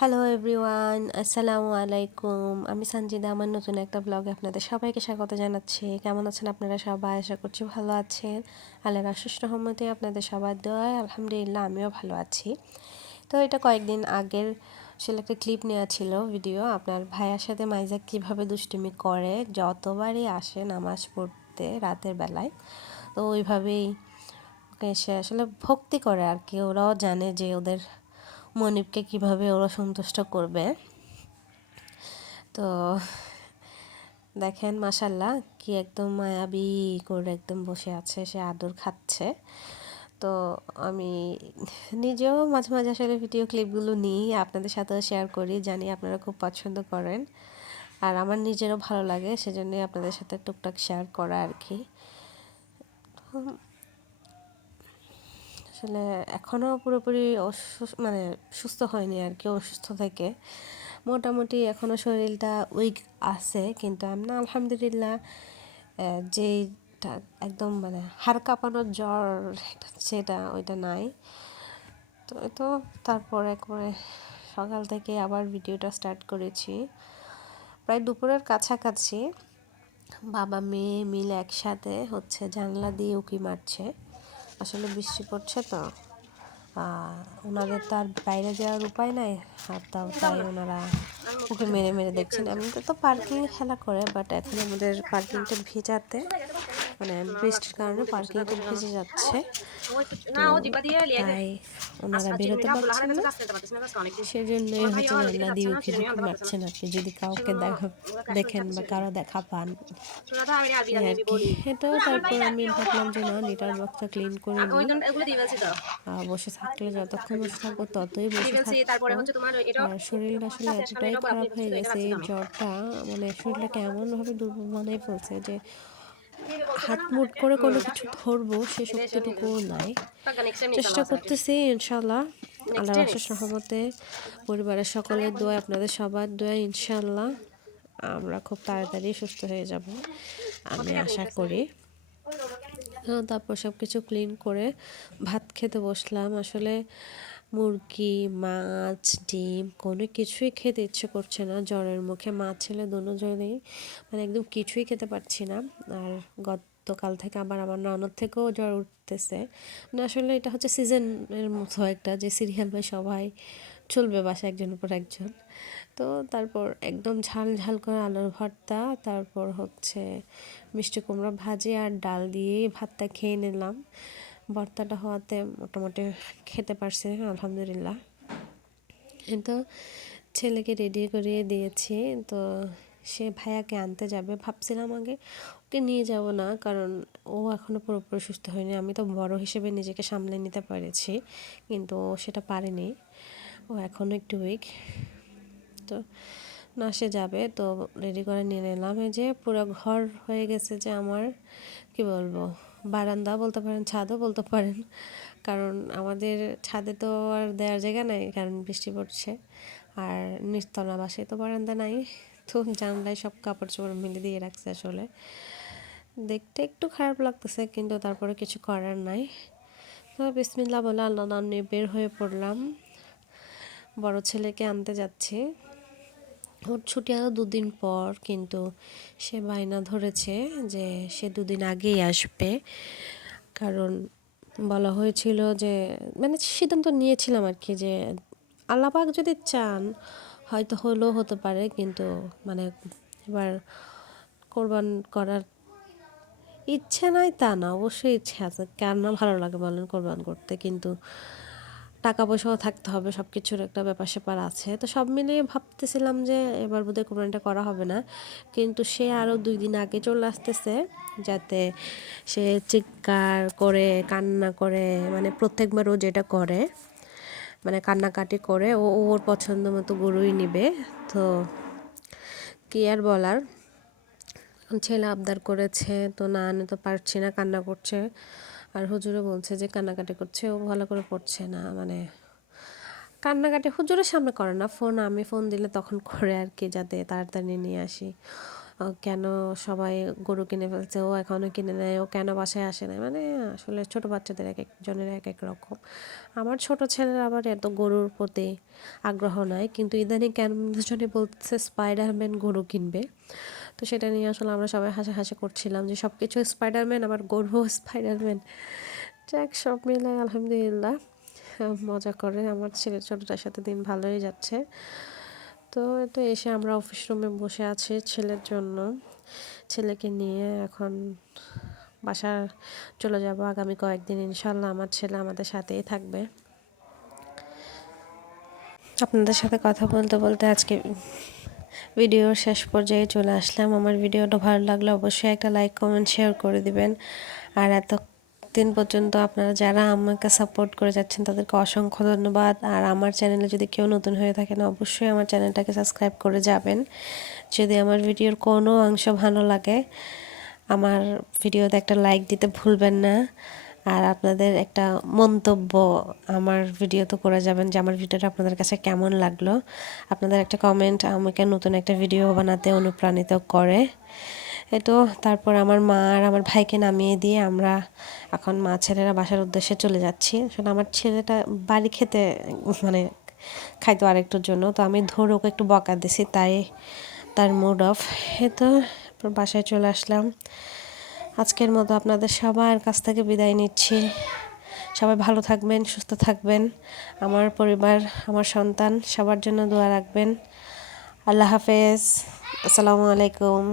Hello everyone, আসসালামু আলাইকুম। আমি সানজিদা। আমার নতুন একটা ব্লগে আপনাদের সবাইকে স্বাগত জানাচ্ছি। কেমন আছেন আপনারা সবাই? আশা করছি ভালো আছেন। আল্লাহর অশেষ রহমতে আপনাদের সবার দোয়ায় আলহামদুলিল্লাহ আমিও ভালো আছি। তো এটা কয়েকদিন আগের আসলে একটা ক্লিপ নেওয়া ছিল, ভিডিও। আপনার ভাইয়ার সাথে মাইজা কীভাবে দুষ্টুমি করে যতবারই আসে নামাজ পড়তে রাতের বেলায়, তো ওইভাবেই সে আসলে ভক্তি করে আর কি। ওরাও জানে যে ওদের মনিবকে কিভাবে ওরা সন্তুষ্ট করবে। তো দেখেন মাশাল্লাহ কি একদম মায়াবী করে একদম বসে আছে, সে আদর খাচ্ছে। তো আমি নিজেও মাঝে মাঝে আসলে ভিডিও ক্লিপগুলো নিই, আপনাদের সাথেও শেয়ার করি, জানি আপনারা খুব পছন্দ করেন। আর আমার নিজেরও ভালো লাগে, সেজন্যই আপনাদের সাথে টুকটাক শেয়ার করা আর কি। আসলে এখনও পুরোপুরি মানে সুস্থ হয়নি আর কি, অসুস্থ থেকে মোটামুটি এখনও শরীরটা উইক আছে, কিন্তু আমরা আলহামদুলিল্লাহ যেটা একদম মানে হাড় কাঁপানোর জ্বর সেটা ওইটা নাই। তো তারপর একবারে সকাল থেকে আবার ভিডিওটা স্টার্ট করেছি প্রায় দুপুরের কাছাকাছি। বাবা মেয়ে মিলে একসাথে হচ্ছে জানলা দিয়ে উঁকি মারছে। আসলে বৃষ্টি পড়ছে তো ওনাদের তো আর বাইরে যাওয়ার উপায় নাই, আর তাই ওনারা ওকে মেরে মেরে দেখছেন। এমনিতে তো পার্কিং খেলা করে, বাট এখন আমাদের পার্কিংটা ভিজাতে মানে বৃষ্টির কারণে পার্কিংটা ভিজে যাচ্ছে, তো তাই ওনারা বেরোতে পারছেন না। সেজন্যই হচ্ছে জানলা দিয়ে উঁকি ঝুঁকি মারছেন আর কি, যদি কাউকে দেখেন বা কারো দেখা পান এই আর কি। এটাও তারপর আমি ভাবলাম যে না, লিটার বক্সটা ক্লিন করে নিই। বসে থাকলে যতক্ষণ বসে থাকবো ততই বসে থাকবো। আর শরীরটা আসলে এতটাই খারাপ হয়ে গেছে এই জ্বরটা, মানে শরীরটা কেমনভাবে দুর্বল বানিয়ে ফেলছে যে হাত মুট করে কোনো কিছু ধরবো সে শক্তিটুকুও নাই। চেষ্টা করতেছি ইনশাল্লাহ, আল্লাহর অশেষ রহমতে, পরিবারের সকলের দোয়া, আপনাদের সবার দোয়া, ইনশাল্লাহ আমরা খুব তাড়াতাড়ি সুস্থ হয়ে যাব আমি আশা করি। তারপর সব কিছু ক্লিন করে ভাত খেতে বসলাম। আসলে মুরগি, মাছ, ডিম কোনো কিছুই খেতে ইচ্ছে করছে না জ্বরের মুখে। মা ছেলে দুজনেই মানে একদম কিছুই খেতে পারছি না। আর গতকাল থেকে আবার আমার ননদ থেকেও জ্বর উঠতেছে। মানে আসলে এটা হচ্ছে সিজনের মতো একটা, যে সিরিয়াল বাই সবাই চলবে বাসায় একজনের পর একজন। তো তারপর একদম ঝাল ঝাল করে আলুর ভর্তা, তারপর হচ্ছে মিষ্টি কুমড়া ভাজি আর ডাল দিয়েই ভাতটা খেয়ে নিলাম। ভর্তাটা হওয়াতে মোটামুটি খেতে পারছে আলহামদুলিল্লাহ। তো ছেলেকে রেডি করিয়ে দিয়েছি, তো সে ভাইয়াকে আনতে যাবে। ভাবছিলাম আগে ওকে নিয়ে যাব না, কারণ ও এখনও পুরোপুরি সুস্থ হয়নি। আমি তো বড় হিসেবে নিজেকে সামলে নিতে পেরেছি, কিন্তু ও সেটা পারেনি, ও এখনও একটু উইক। তো না, সে যাবে, তো রেডি করে নিয়ে নিলাম। এই যে পুরো ঘর হয়ে গেছে যে আমার, কি বলবো, বারান্দা বলতে পারেন, ছাদও বলতে পারেন, কারণ আমাদের ছাদে তো আর দেওয়ার জায়গা নাই, কারণ বৃষ্টি পড়ছে। আর নিচতলা বাসায় তো বারান্দা নাই, তো জানলায় সব কাপড় চোপড় মিলে দিয়ে রাখছে। আসলে দেখতে একটু খারাপ লাগতেছে, কিন্তু তারপরে কিছু করার নাই। তো বিসমিল্লাহ বলে আল্লাহ নাম নিয়ে বের হয়ে পড়লাম। বড় ছেলেকে আনতে যাচ্ছি। ওর ছুটি আরও দুদিন পর, কিন্তু সে বায়না ধরেছে যে সে দুদিন আগেই আসবে। কারণ বলা হয়েছিল যে, মানে সিদ্ধান্ত নিয়েছিলাম আর কি, যে আল্লাহ পাক যদি চান হয়তো হলেও হতে পারে, কিন্তু মানে এবার কোরবান করার ইচ্ছে নাই তা না, অবশ্যই ইচ্ছে আছে, কার না ভালো লাগে বলেন কোরবান করতে, কিন্তু টাকা পয়সাও থাকতে হবে, সব কিছুর একটা ব্যাপার স্যাপার আছে। তো সব মিলিয়ে ভাবতেছিলাম যে এবার বোধহয় কোরবানিটা করা হবে না, কিন্তু সে আরও 2 দিন আগে চলে আসতেছে, যাতে সে চিৎকার করে কান্না করে, মানে প্রত্যেকবার ও যেটা করে, মানে কান্নাকাটি করে, ও ওর পছন্দ মতো গরুই নিবে। তো কি আর বলার, ছেলে আবদার করেছে, তো না আনে তো পারছি না, কান্না করছে। আর হুজুরও বলছে যে কান্নাকাটি করছে, ও ভালো করে পড়ছে না, মানে কান্নাকাটি হুজুরের সামনে করে না, আমি ফোন দিলে তখন করে আর কি, যাতে তাড়াতাড়ি নিয়ে আসি। কেন সবাই গরু কিনে ফেলছে, ও এখনও কিনে নেয়, ও কেন বাসায় আসে না, মানে আসলে ছোট বাচ্চাদের এক একজনের এক এক রকম। আমার ছোট ছেলের আবার এত গরুর প্রতি আগ্রহ নাই, কিন্তু ইদানিং কেন দুজনে বলতেছে স্পাইডারম্যান গরু কিনবে। তো সেটা নিয়ে আসলে আমরা সবাই হাসাহাসি করছিলাম যে সব কিছু স্পাইডারম্যান, আবার গরু স্পাইডারম্যান। যাক, সব মিলে আলহামদুলিল্লাহ মজা করে। আমার ছেলের ছোটোটার সাথে দিন ভালোই যাচ্ছে। তো তো এসে আমরা অফিস রুমে বসে আছি ছেলের জন্য, ছেলেকে নিয়ে এখন বাসা চলে যাব আগামী কয়েকদিন ইনশাল্লাহ। আমার ছেলে আমাদের সাথেই থাকবে। আপনাদের সাথে কথা বলতে বলতে আজকে ভিডিওর শেষ পর্যায়ে চলে আসলাম। আমার ভিডিওটা ভালো লাগলে অবশ্যই একটা লাইক, কমেন্ট, শেয়ার করে দিবেন। আর এতদিন পর্যন্ত আপনারা যারা আমাকে সাপোর্ট করে যাচ্ছেন তাদেরকে অসংখ্য ধন্যবাদ। আর আমার চ্যানেলে যদি কেউ নতুন হয়ে থাকেন অবশ্যই আমার চ্যানেলটাকে সাবস্ক্রাইব করে যাবেন। যদি আমার ভিডিওর কোনো অংশ ভালো লাগে আমার ভিডিওতে একটা লাইক দিতে ভুলবেন না। আর আপনাদের একটা মন্তব্য আমার ভিডিওতে করে যাবেন যে আমার ভিডিওটা আপনাদের কাছে কেমন লাগলো। আপনাদের একটা কমেন্ট আমাকে নতুন একটা ভিডিও বানাতে অনুপ্রাণিত করে। তো তারপর আমার মা আর আমার ভাইকে নামিয়ে দিয়ে আমরা এখন মা ছেলেরা বাসার উদ্দেশ্যে চলে যাচ্ছি। আসলে আমার ছেলেটা বাড়ি খেতে মানে খাইতো আরেকটুর জন্য, তো আমি ধরে ওকে একটু বকা দিছি, তাই তার মুড অফ। তো বাসায় চলে আসলাম। আজকের মতো আপনাদের সবার কাছ থেকে বিদায় নিচ্ছি। সবাই ভালো থাকবেন, সুস্থ থাকবেন। আমার পরিবার, আমার সন্তান সবার জন্য দোয়া রাখবেন। আল্লাহ হাফেজ। আসসালামু আলাইকুম।